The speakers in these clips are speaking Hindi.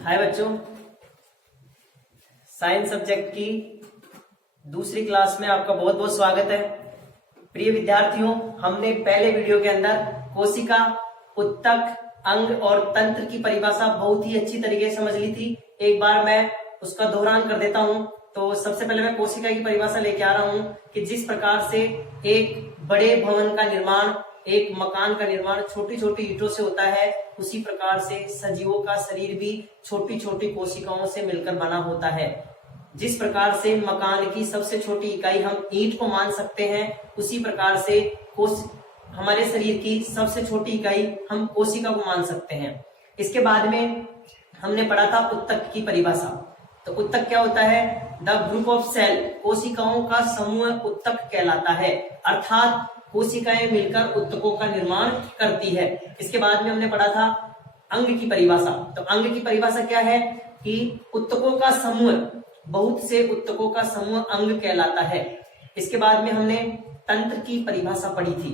हाय बच्चों, साइंस सब्जेक्ट की दूसरी क्लास में आपका बहुत बहुत स्वागत है। प्रिय विद्यार्थियों, हमने पहले वीडियो के अंदर कोशिका, उत्तक, अंग और तंत्र की परिभाषा बहुत ही अच्छी तरीके से समझ ली थी। एक बार मैं उसका दोहरान कर देता हूं। तो सबसे पहले मैं कोशिका की परिभाषा लेके आ रहा हूं कि जिस प्रकार से एक बड़े भवन का निर्माण, एक मकान का निर्माण छोटी छोटी ईंटों से होता है, उसी प्रकार से सजीवों का शरीर भी छोटी छोटी कोशिकाओं से मिलकर बना होता है। जिस प्रकार से मकान की सबसे छोटी इकाई हम ईंट को मान सकते हैं, उसी प्रकार से हमारे शरीर की सबसे छोटी इकाई हम कोशिका को मान सकते हैं। इसके बाद में हमने पढ़ा था उत्तक की परिभाषा। तो उत्तक क्या होता है? द ग्रुप ऑफ सेल, कोशिकाओं का समूह उत्तक कहलाता है, अर्थात कोशिकाएं मिलकर उत्तकों का निर्माण करती है। इसके बाद में हमने पढ़ा था अंग की परिभाषा। तो अंग की परिभाषा क्या है कि उत्तकों का समूह, बहुत से उत्तकों का समूह अंग कहलाता है। इसके बाद में हमने तंत्र की परिभाषा पढ़ी थी।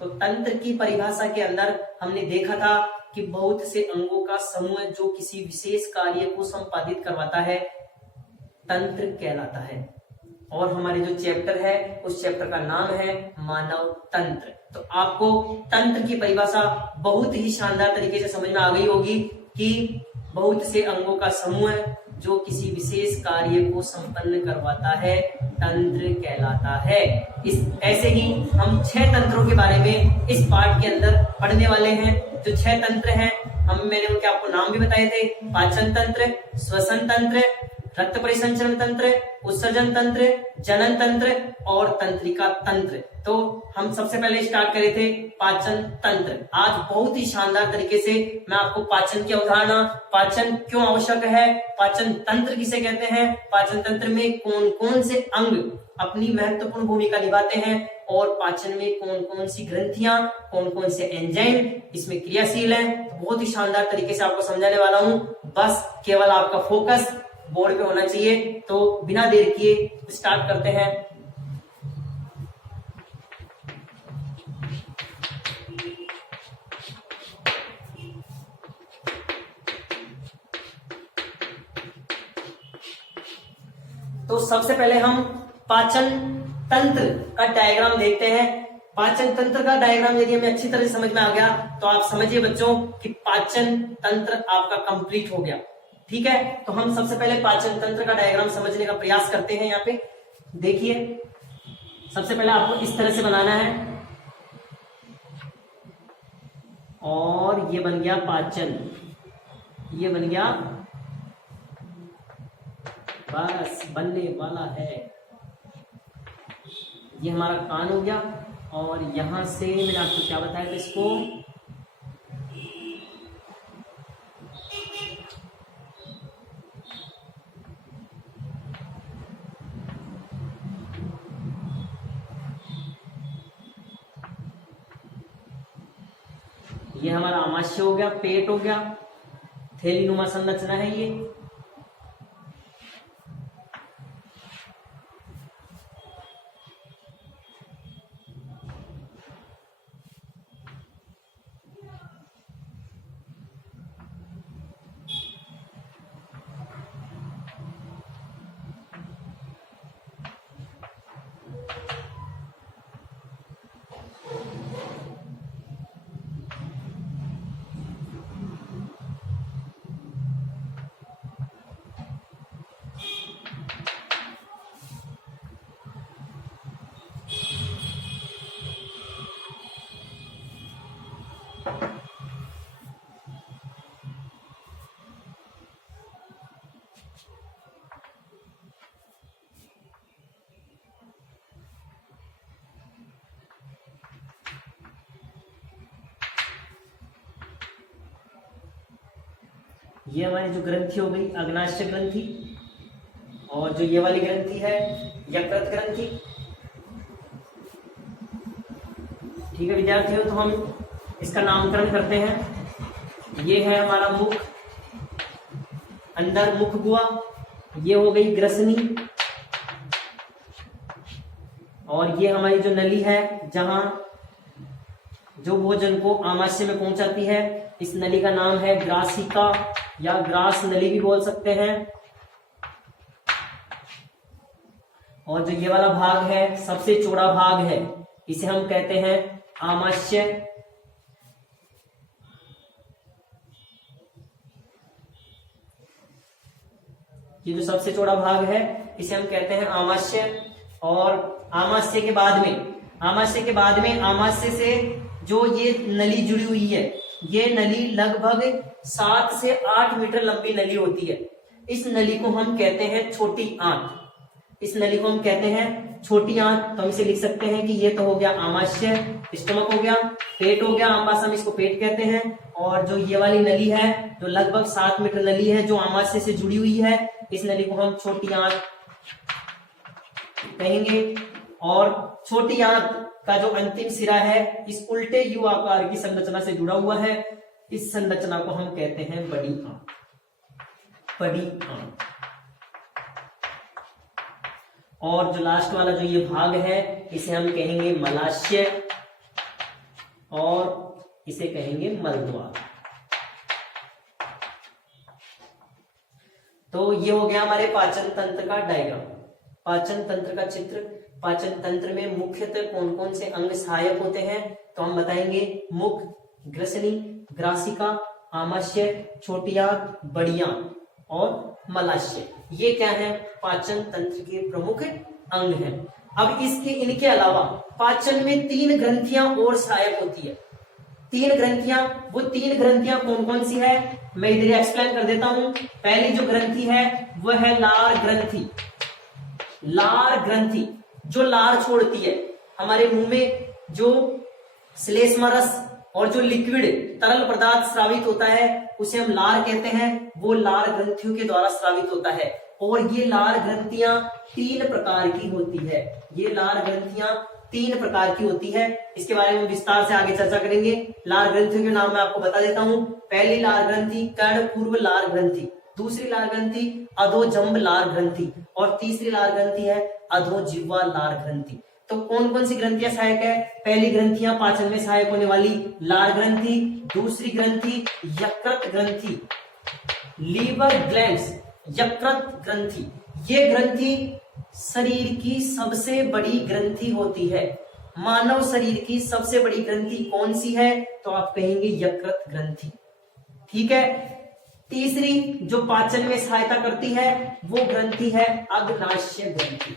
तो तंत्र की परिभाषा के अंदर हमने देखा था कि बहुत से अंगों का समूह जो किसी विशेष कार्य को संपादित करवाता है, तंत्र कहलाता है। और हमारे जो चैप्टर है, उस चैप्टर का नाम है मानव तंत्र। तो आपको तंत्र की परिभाषा बहुत ही शानदार तरीके से समझ में आ गई होगी कि बहुत से अंगों का समूह जो किसी विशेष कार्य को संपन्न करवाता है, तंत्र कहलाता है। ऐसे ही हम 6 तंत्रों के बारे में इस पाठ के अंदर पढ़ने वाले हैं। जो 6 तंत्र हैं, मैंने उनके आपको नाम भी बताए थे। पाचन तंत्र, श्वसन तंत्र, रक्त परिसंचरण तंत्र, उत्सर्जन तंत्र, जनन तंत्र और तंत्रिका तंत्र। तो हम सबसे पहले स्टार्ट करे थे पाचन तंत्र। आज बहुत ही शानदार तरीके से मैं आपको पाचन की अवधारणा, पाचन क्यों आवश्यक है, पाचन तंत्र किसे कहते हैं, पाचन तंत्र में कौन कौन से अंग अपनी महत्वपूर्ण भूमिका निभाते हैं और पाचन में कौन कौन सी ग्रंथियां, कौन कौन से एंजाइम इसमें क्रियाशील हैं, तो बहुत ही शानदार तरीके से आपको समझाने वाला हूं। बस केवल आपका फोकस बोर्ड पे होना चाहिए। तो बिना देर किए स्टार्ट करते हैं। तो सबसे पहले हम पाचन तंत्र का डायग्राम देखते हैं। पाचन तंत्र का डायग्राम यदि हमें अच्छी तरह से समझ में आ गया तो आप समझिए बच्चों कि पाचन तंत्र आपका कंप्लीट हो गया। ठीक है, तो हम सबसे पहले पाचन तंत्र का डायग्राम समझने का प्रयास करते हैं। यहाँ पे देखिए, सबसे पहले आपको इस तरह से बनाना है और ये बन गया पाचन, ये बन गया, बस बनने वाला है। ये हमारा कान हो गया और यहां से मैंने आपको क्या बताया था, इसको ये हमारा आमाशय हो गया, पेट हो गया, थैली नुमा संरचना है ये। ये हमारी जो ग्रंथि हो गई अग्नाशय ग्रंथि, और जो ये वाली ग्रंथि है यकृत ग्रंथि। ठीक है विद्यार्थियों, तो हम इसका नामकरण करते हैं। ये है हमारा मुख, अंदर मुख गुहा, ये हो गई ग्रसनी, और ये हमारी जो नली है जहां जो भोजन को आमाशय में पहुंचाती है, इस नली का नाम है ग्रासिका। या ग्रास नली भी बोल सकते हैं। और जो ये वाला भाग है, सबसे चौड़ा भाग है, इसे हम कहते हैं आमाशय। ये जो सबसे चौड़ा भाग है इसे हम कहते हैं आमाशय। और आमाशय के बाद में आमाशय से जो ये नली जुड़ी हुई है, ये नली लगभग 7 से 8 मीटर लंबी नली होती है। इस नली को हम कहते हैं छोटी आंत। इस नली को हम कहते हैं छोटी आंत। तो हम इसे लिख सकते हैं कि ये तो हो गया आमाशय, स्टमक हो गया, पेट हो गया, आम भाषा में इसको पेट कहते हैं। और जो ये वाली नली है, जो लगभग 7 मीटर नली है, जो आमाशय से जुड़ी हुई है, इस नली को हम छोटी आंत कहेंगे। और छोटी आंत का जो अंतिम सिरा है, इस उल्टे यू आकार की संरचना से जुड़ा हुआ है। इस संरचना को हम कहते हैं बड़ी आंत। बड़ी आंत। और जो लास्ट वाला जो ये भाग है, इसे हम कहेंगे मलाशय और इसे कहेंगे मलद्वार। तो ये हो गया हमारे पाचन तंत्र का डायग्राम, पाचन तंत्र का चित्र। पाचन तंत्र में मुख्यतः कौन कौन से अंग सहायक होते हैं, तो हम बताएंगे मुख, ग्रसनी, ग्रासिका, आमाशय, छोटी आंत, बड़ी आंत और मलाशय। ये क्या है? पाचन तंत्र के प्रमुख अंग हैं। अब इनके अलावा पाचन में 3 ग्रंथियां और सहायक होती है। 3 ग्रंथियां, वो 3 ग्रंथियां कौन कौन सी है, मैं इधर एक्सप्लेन कर देता हूं। पहली जो ग्रंथि है वह है लार ग्रंथि। लार ग्रंथि जो लार छोड़ती है, हमारे मुंह में जो श्लेष्मा रस और जो लिक्विड तरल पदार्थ स्रावित होता है उसे हम लार कहते हैं। वो लार ग्रंथियों के द्वारा स्रावित होता है। और ये लार ग्रंथियां 3 प्रकार की होती है। ये लार ग्रंथियां 3 प्रकार की होती है। इसके बारे में विस्तार से आगे चर्चा करेंगे। लार ग्रंथियों के नाम मैं आपको बता देता हूं। पहली लार ग्रंथि कर्णपूर्व लार ग्रंथि, दूसरी लार ग्रंथि अधोजंब लार ग्रंथि और तीसरी लार ग्रंथि है अधोजिह्वा लार ग्रंथि। तो कौन कौन सी ग्रंथियां सहायक है? पहली ग्रंथियां पाचन में सहायक होने वाली लार ग्रंथि, दूसरी ग्रंथि यकृत ग्रंथि, लीवर ग्लैंड्स, यकृत ग्रंथि। ये ग्रंथि शरीर की सबसे बड़ी ग्रंथि होती है। मानव शरीर की सबसे बड़ी ग्रंथि कौन सी है? तो आप कहेंगे यकृत ग्रंथि। ठीक है। तीसरी जो पाचन में सहायता करती है वो ग्रंथि है अग्नाशय ग्रंथि।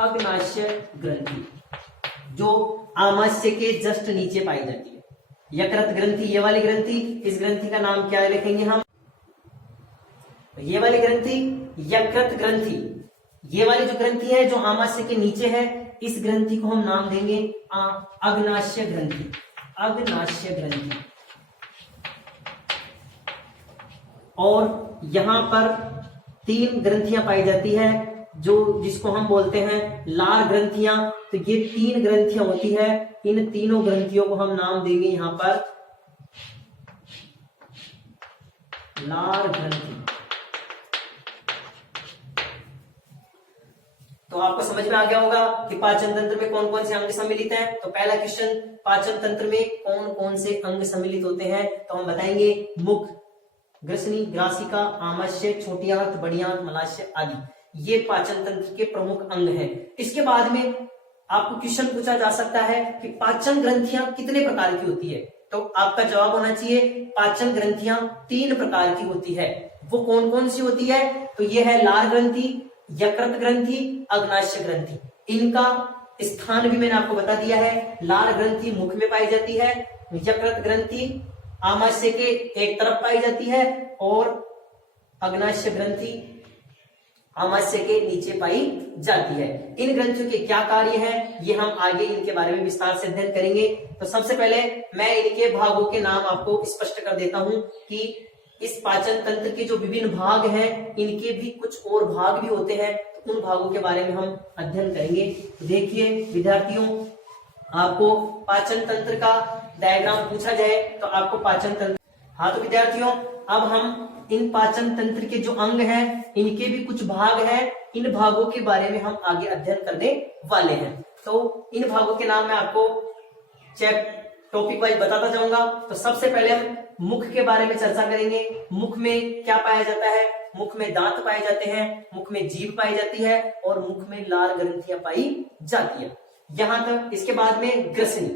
अग्नाशय ग्रंथि जो आमाशय के जस्ट नीचे पाई जाती है। यकृत ग्रंथि ये वाली ग्रंथि, इस ग्रंथि का नाम क्या लिखेंगे हम? ये वाली ग्रंथि यकृत ग्रंथि। ये वाली जो ग्रंथि है जो आमाशय के नीचे है, इस ग्रंथि को हम नाम देंगे अग्नाशय ग्रंथि। अग्नाशय ग्रंथि। और यहां पर 3 ग्रंथियां पाई जाती है जो जिसको हम बोलते हैं लार ग्रंथियां। तो ये 3 ग्रंथियां होती है। इन तीनों ग्रंथियों को हम नाम देंगे यहां पर लार ग्रंथि। तो आपको समझ में आ गया होगा कि पाचन तंत्र में कौन कौन से अंग सम्मिलित हैं। तो पहला क्वेश्चन, पाचन तंत्र में कौन कौन से अंग सम्मिलित होते हैं? तो हम बताएंगे मुख, ग्रसनी, ग्रासिका, आमाशय, छोटी आंत, बड़ी आंत, मलाशय आदि। ये पाचन तंत्र के प्रमुख अंग हैं। इसके बाद में आपको क्वेश्चन पूछा जा सकता है कि पाचन ग्रंथियां कितने प्रकार की होती है? तो आपका जवाब होना चाहिए पाचन ग्रंथियां 3 प्रकार की होती है। वो कौन कौन सी होती है? तो ये है लार ग्रंथि, यकृत ग्रंथि, अग्नाशय ग्रंथि। इनका स्थान भी मैंने आपको बता दिया है। लार ग्रंथि मुख में पाई जाती है, यकृत ग्रंथि आमाशय के एक तरफ पाई जाती है और अग्नाशय ग्रंथि आमाशय के नीचे पाई जाती है। इन ग्रंथियों के क्या कार्य हैं, ये हम आगे इनके बारे में विस्तार से अध्ययन करेंगे। तो सबसे पहले मैं इनके भागों के नाम आपको स्पष्ट कर देता हूं कि इस पाचन तंत्र के जो विभिन्न भाग हैं, इनके भी कुछ और भाग भी होते हैं। तो उन भागों के बारे में हम अध्ययन करेंगे। देखिए विद्यार्थियों, आपको पाचन तंत्र का डायग्राम पूछा जाए तो आपको पाचन तंत्र, हाँ तो विद्यार्थियों अब हम इन पाचन तंत्र के जो अंग हैं, इनके भी कुछ भाग हैं। इन भागों के बारे में हम आगे अध्ययन करने वाले हैं। तो इन भागों के नाम मैं आपको टॉपिक वाइज बताता जाऊंगा। तो सबसे पहले हम मुख के बारे में चर्चा करेंगे। मुख में क्या पाया जाता है? मुख में दांत पाए जाते हैं, मुख में जीभ पाई जाती है और मुख में लाल ग्रंथियां पाई जाती है। यहां तक। इसके बाद में ग्रसनी।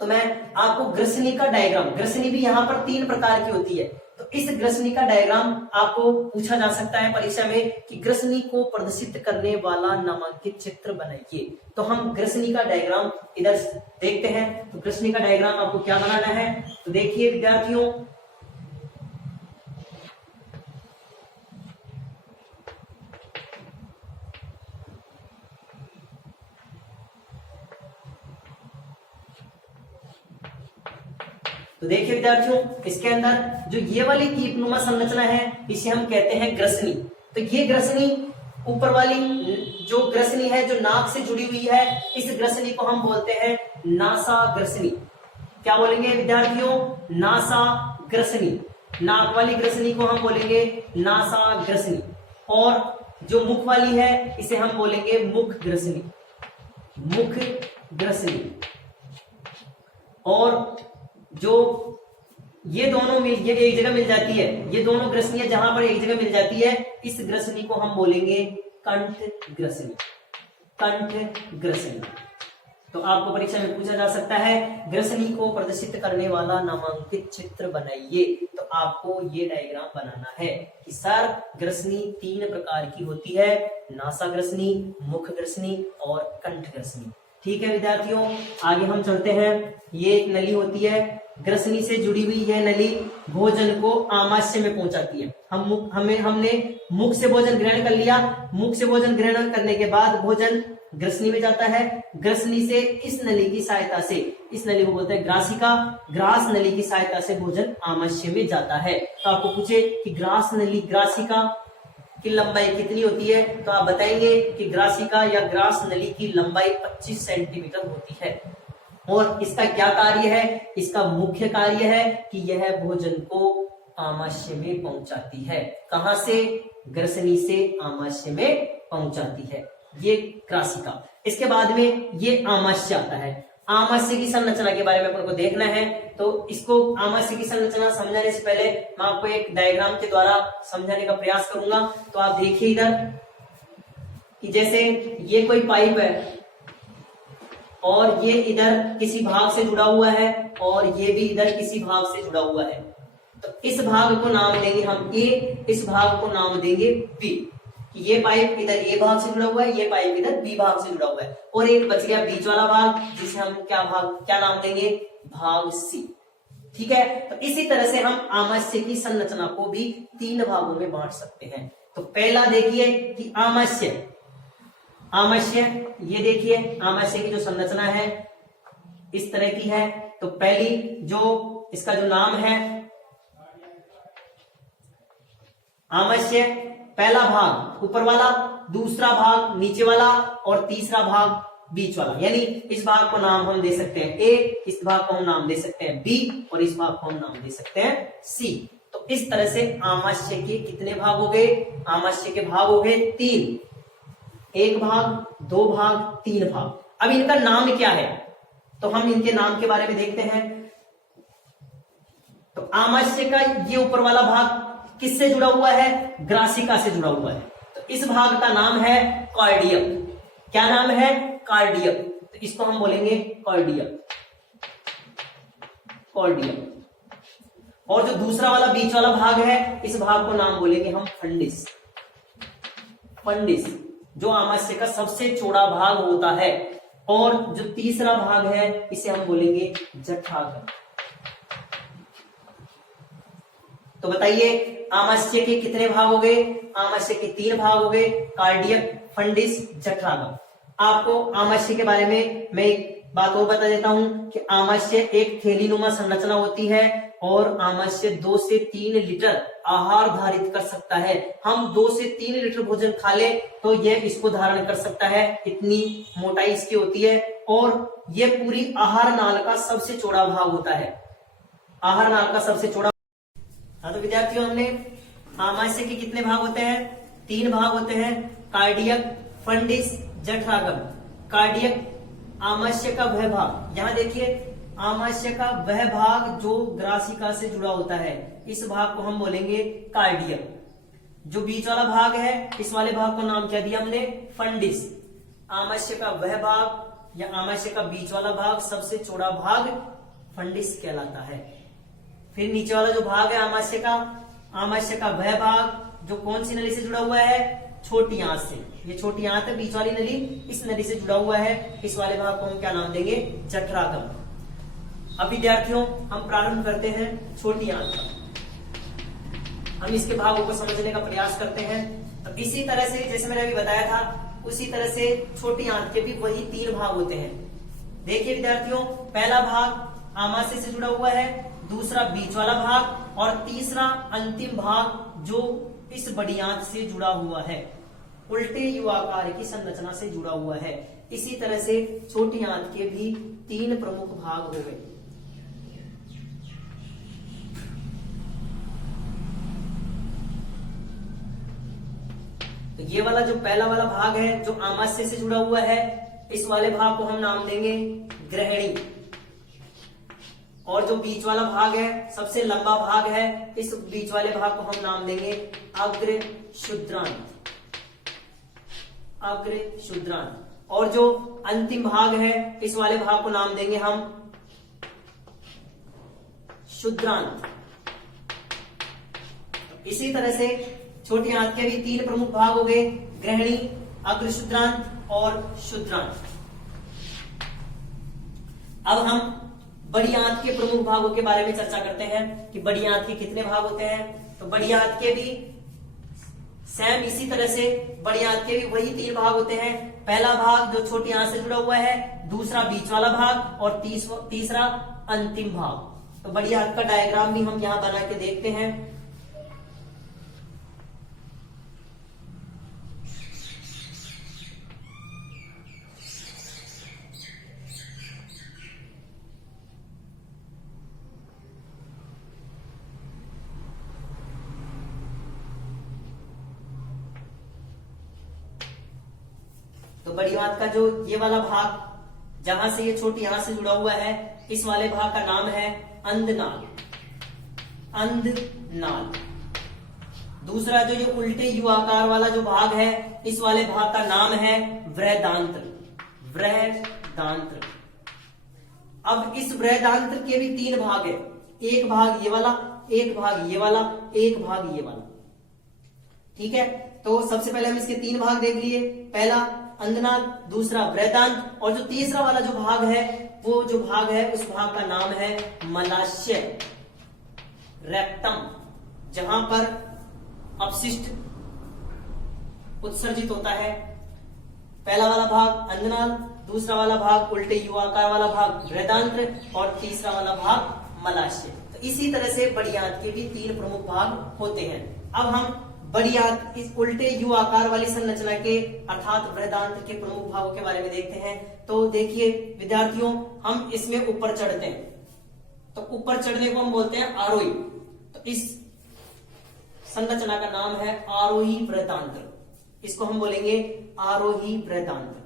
तो मैं आपको ग्रसनी का डायग्राम, ग्रसनी भी यहां पर 3 प्रकार की होती है, तो इस ग्रसनी का डायग्राम आपको पूछा जा सकता है परीक्षा में कि ग्रसनी को प्रदर्शित करने वाला नामांकित चित्र बनाइए। तो हम ग्रसनी का डायग्राम इधर देखते हैं। तो ग्रसनी का डायग्राम आपको क्या बनाना है? तो देखिए विद्यार्थियों, तो देखिए विद्यार्थियों, इसके अंदर जो ये वाली कीपनुमा संरचना है इसे हम कहते हैं ग्रसनी। तो ये ग्रसनी, ऊपर वाली जो ग्रसनी है जो नाक से जुड़ी हुई है, इस ग्रसनी को हम बोलते हैं नासा ग्रसनी। क्या बोलेंगे विद्यार्थियों? नासा ग्रसनी। नाक वाली ग्रसनी को हम बोलेंगे नासा ग्रसनी। और जो मुख वाली है इसे हम बोलेंगे मुख ग्रसनी, मुख ग्रसनी। और जो ये दोनों ये एक जगह मिल जाती है, ये दोनों ग्रसनियां जहां पर एक जगह मिल जाती है, इस ग्रसनी को हम बोलेंगे कंठ ग्रसनी, कंठ ग्रसनी। तो आपको परीक्षा में पूछा जा सकता है ग्रसनी को प्रदर्शित करने वाला नामांकित चित्र बनाइए। तो आपको ये डायग्राम बनाना है कि सर ग्रसनी 3 प्रकार की होती है, नासा ग्रसनी, मुख ग्रसनी और कंठ ग्रसनी। ठीक है विद्यार्थियों, आगे हम चलते हैं। ये एक नली होती है, ग्रसनी से जुड़ी हुई यह नली भोजन को आमाशय में पहुंचाती है। हमने मुख से भोजन ग्रहण कर लिया, मुख से भोजन ग्रहण करने के बाद भोजन ग्रसनी में जाता है। ग्रसनी से इस नली की सहायता से, इस नली को बोलते हैं ग्रासिका, ग्रास नली की सहायता से भोजन आमाशय में जाता है। तो आपको पूछे कि ग्रास नली, ग्रासिका की लंबाई कितनी होती है, तो आप बताएंगे कि ग्रासिका या ग्रास नली की लंबाई 25 सेंटीमीटर होती है। और इसका क्या कार्य है? इसका मुख्य कार्य है कि यह भोजन को आमाशय में पहुंचाती है। कहां से? ग्रसनी से आमाशय में पहुंचाती है, ये ग्रासिका। इसके बाद में ये आमाशय आता है। आमाशय की संरचना के बारे में अपन को देखना है। तो इसको, आमाशय की संरचना समझाने से पहले मैं आपको एक डायग्राम के द्वारा समझाने का प्रयास करूंगा। तो आप देखिए इधर कि जैसे ये कोई पाइप है और ये इधर किसी भाग से जुड़ा हुआ है और ये भी इधर किसी भाग से जुड़ा हुआ है। तो इस भाग को नाम देंगे हम ए, इस भाग को नाम देंगे बी। ये पाइप इधर ए भाग से जुड़ा हुआ है, ये पाइप इधर बी भाग से जुड़ा हुआ है, और एक बच गया बीच वाला भाग जिसे हम क्या नाम देंगे? भाग सी। ठीक है, तो इसी तरह से हम आमाशय की संरचना को भी 3 भागों में बांट सकते हैं। तो पहला देखिए कि आमाशय, ये देखिए आमाशय की जो संरचना है इस तरह की है। तो पहली जो इसका जो नाम है आमाशय, पहला भाग ऊपर वाला, दूसरा भाग नीचे वाला और तीसरा भाग बीच वाला। यानी इस भाग को नाम हम दे सकते हैं ए, इस भाग को हम नाम दे सकते हैं बी और इस भाग को हम नाम दे सकते हैं सी। तो इस तरह से आमाशय के कितने भाग हो गए? आमाशय के भाग हो गए 3, 1 भाग, 2 भाग, 3 भाग। अब इनका नाम क्या है? तो हम इनके नाम के बारे में देखते हैं। तो आमाशय का ये ऊपर वाला भाग किससे जुड़ा हुआ है? ग्रासिका से जुड़ा हुआ है। तो इस भाग का नाम है कार्डियम। क्या नाम है? कार्डियम। तो इसको हम बोलेंगे कार्डियम, कार्डियम। और जो दूसरा वाला बीच वाला भाग है, इस भाग को नाम बोलेंगे हम फंडिस, फंडिस, जो आमाशय का सबसे चौड़ा भाग होता है। और जो तीसरा भाग है इसे हम बोलेंगे जठराग्र। तो बताइए आमाशय के कितने भाग हो गए? आमाशय के 3 भाग हो गए, कार्डियम, फंडिस, जठराग्र। आपको आमाशय के बारे में मैं एक बात और बता देता हूं कि आमाशय एक थैलीनुमा संरचना होती है और आमाशय 2 से 3 लीटर आहार धारित कर सकता है। हम 2 से 3 लीटर भोजन खा ले तो यह इसको धारण कर सकता है, इतनी मोटाई इसकी होती है। और यह पूरी आहार नाल का सबसे चौड़ा भाग होता है, आहार नाल का सबसे चौड़ा। हाँ, तो विद्यार्थियों हमने आमाशय के कितने भाग होते हैं? 3 भाग होते हैं, कार्डियक, फंडिस, जठरागम। कार्डियक आमाशय का वह भाग, यहां देखिए आमाशय का वह भाग जो ग्रासिका से जुड़ा होता है, इस भाग को हम बोलेंगे कार्डियम। जो बीच वाला भाग है, इस वाले भाग को नाम क्या दिया हमने? फंडिस। आमाशय का वह भाग या आमाशय का बीच वाला भाग, सबसे चौड़ा भाग फंडिस कहलाता है। फिर नीचे वाला जो भाग है आमाशय का वह भाग जो कौन सी नली से जुड़ा हुआ है? छोटी आंत से। ये छोटी आंत है, बीच वाली नली इस नली से जुड़ा हुआ है। इस वाले भाग को हम क्या नाम देंगे? जठरागम। अब विद्यार्थियों, हम प्रारंभ करते हैं छोटी आंत का। हम इसके भागों को समझने का प्रयास करते हैं। तो इसी तरह से जैसे मैंने अभी बताया था, उसी तरह से छोटी आंत के भी वही 3 भाग होते हैं। देखिए विद्यार्थियों, पहला भाग आमाशय से जुड़ा हुआ है, दूसरा बीच वाला भाग और तीसरा अंतिम भाग जो इस बड़ी आंत से जुड़ा हुआ है, उल्टे यू आकार की संरचना से जुड़ा हुआ है। इसी तरह से छोटी आंत के भी 3 प्रमुख भाग हो गए। तो ये वाला जो पहला वाला भाग है जो आमाशय से जुड़ा हुआ है, इस वाले भाग को हम नाम देंगे ग्रहणी। और जो बीच वाला भाग है, सबसे लंबा भाग है, इस बीच वाले भाग को हम नाम देंगे अग्र शुद्रांत। अग्र शुद्रांत। और जो अंतिम भाग है, इस वाले भाग को नाम देंगे हम शुद्रांत। इसी तरह से छोटी आंत के भी 3 प्रमुख भाग हो गए, ग्रहणी, अग्र शुद्रांत और शुद्रांत। अब हम बड़ी आंत के प्रमुख भागों के बारे में चर्चा करते हैं कि बड़ी आंत के कितने भाग होते हैं। तो बड़ी आंत के भी सेम इसी तरह से बड़ी आंत के भी वही 3 भाग होते हैं। पहला भाग जो छोटी आंत से जुड़ा हुआ है, दूसरा बीच वाला भाग और तीसरा अंतिम भाग। तो बड़ी आंत का डायग्राम भी हम यहां बना के देखते हैं। तो बड़ी आंत का जो ये वाला भाग जहां से ये छोटी आंत से जुड़ा हुआ है, इस वाले भाग का नाम है अंधनाल। अंधनाल। दूसरा जो ये उल्टे यू आकार वाला जो भाग है, इस वाले भाग का नाम है वृहदांत्र। वृहदांत्र। अब इस वृहदांत्र के भी 3 भाग है, एक भाग ये वाला, एक भाग ये वाला, एक भाग ये वाला। ठीक है, तो सबसे पहले हम इसके 3 भाग देख लिए। पहला अंधनाल, दूसरा वृहदांत और जो तीसरा वाला जो भाग है, वो जो भाग है उस भाग का नाम है मलाशय, रेक्टम, जहां पर अपशिष्ट उत्सर्जित होता है। पहला वाला भाग अंधनाल, दूसरा वाला भाग उल्टे यू आकार वाला भाग वृहदांत्र और तीसरा वाला भाग मलाशय। तो इसी तरह से बड़ी आंत के भी 3 प्रमुख भाग होते हैं। अब हम बड़ी आंत इस उल्टे यू आकार वाली संरचना के अर्थात वृहदांत्र के प्रमुख भागों के बारे में देखते हैं। तो देखिए विद्यार्थियों, हम इसमें ऊपर चढ़ते हैं, तो ऊपर चढ़ने को हम बोलते हैं आरोही। तो इस संरचना का नाम है आरोही वृहदांत्र। इसको हम बोलेंगे आरोही वृहदांत्र।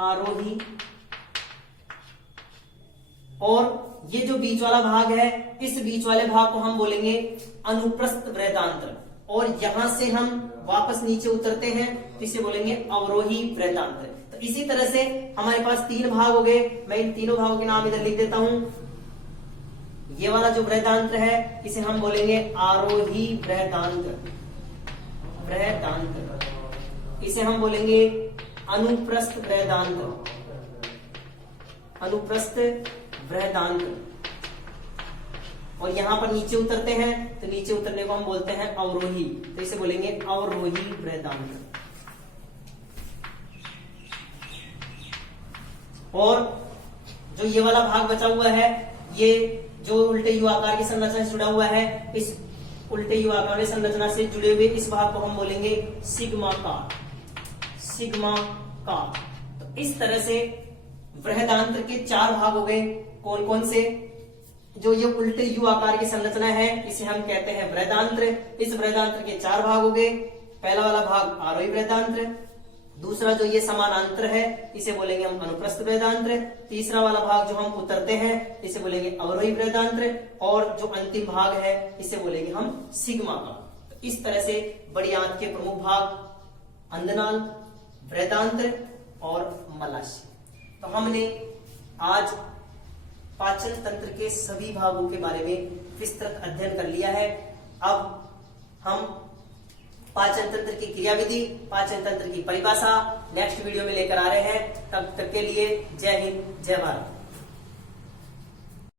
आरोही। और ये जो बीच वाला भाग है, इस बीच वाले भाग को हम बोलेंगे अनुप्रस्थ वृहदांत्र। और यहां से हम वापस नीचे उतरते हैं, इसे बोलेंगे अवरोही वृहदांत्र। तो इसी तरह से हमारे पास 3 भाग हो गए। मैं इन तीनों भागों के नाम इधर लिख देता हूं। ये वाला जो वृहदांत्र है, इसे हम बोलेंगे आरोही वृहदांत्र। वृहदांत्र। इसे हम बोलेंगे अनुप्रस्थ वृहदांत्र। अनुप्रस्थ वृहदांत्र। और यहां पर नीचे उतरते हैं, तो नीचे उतरने को हम बोलते हैं अवरोही। तो इसे बोलेंगे अवरोही वृहदांत्र। और जो ये वाला भाग बचा हुआ है, ये जो उल्टे यू आकार की संरचना से जुड़ा हुआ है, इस उल्टे यू आकार की संरचना से जुड़े हुए इस भाग को हम बोलेंगे सिग्माकार। सिग्माकार। तो इस तरह से वृहदांत्र के 4 भाग हो गए। कौन कौन से? जो ये उल्टे यू आकार की संरचना है, इसे हम कहते हैं वृहदांत्र। इस वृहदांत्र के 4 भाग हो गए। पहला वाला भाग आरोही वृहदांत्र, दूसरा जो ये समानांतर है इसे बोलेंगे हम अनुप्रस्थ बृहदांत्र। तीसरा वाला भाग जो हम उतरते हैं इसे बोलेंगे अवरोही बृहदांत्र, और जो अंतिम भाग है इसे बोलेंगे हम सिग्मा का। तो इस तरह से बड़ी आंत के प्रमुख भाग अंधनाल, बृहदांत्र और मलाशय। तो हमने आज पाचन तंत्र के सभी भागों के बारे में विस्तृत अध्ययन कर लिया है। अब हम पाचन तंत्र की क्रियाविधि, पाचन तंत्र की परिभाषा नेक्स्ट वीडियो में लेकर आ रहे हैं। तब तक के लिए जय हिंद, जय भारत।